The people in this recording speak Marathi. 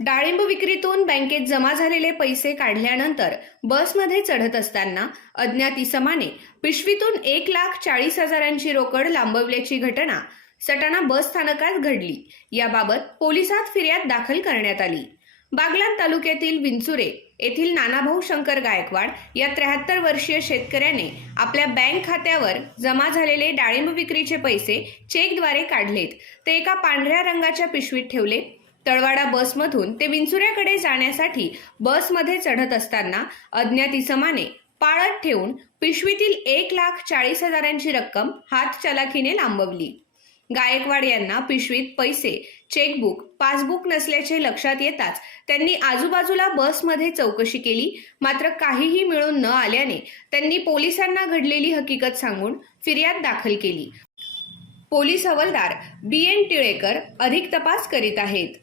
डाळिंब विक्रीतून बँकेत जमा झालेले पैसे काढल्यानंतर बसमध्ये चढत असताना अज्ञात इसमाने पिशवीतून एक लाख चाळीस हजारांची रोकड लांबवल्याची घटना सटाणा बस स्थानकात घडली. याबाबत पोलिसात फिर्याद दाखल करण्यात आली. बागलाण तालुक्यातील विंचुरे येथील नानाभाऊ शंकर गायकवाड या त्र्याहत्तर वर्षीय शेतकऱ्याने आपल्या बँक खात्यावर जमा झालेले डाळिंब विक्रीचे पैसे चेकद्वारे काढलेत. ते एका पांढऱ्या रंगाच्या पिशवीत ठेवले. तळवाडा बसमधून ते विंचुऱ्याकडे जाण्यासाठी बसमध्ये चढत असताना अज्ञात इसमाने पाळत ठेवून पिशवीतील एक लाख चाळीस हजारांची रक्कम हात चलाखीने लांबवली. गायकवाड यांना पिशवीत पैसे चेकबुक पासबुक नसल्याचे लक्षात येताच त्यांनी आजूबाजूला बसमध्ये चौकशी केली. मात्र काहीही मिळून न आल्याने त्यांनी पोलिसांना घडलेली हकीकत सांगून फिर्याद दाखल केली. पोलीस हवालदार बी एन टिळेकर अधिक तपास करीत आहेत.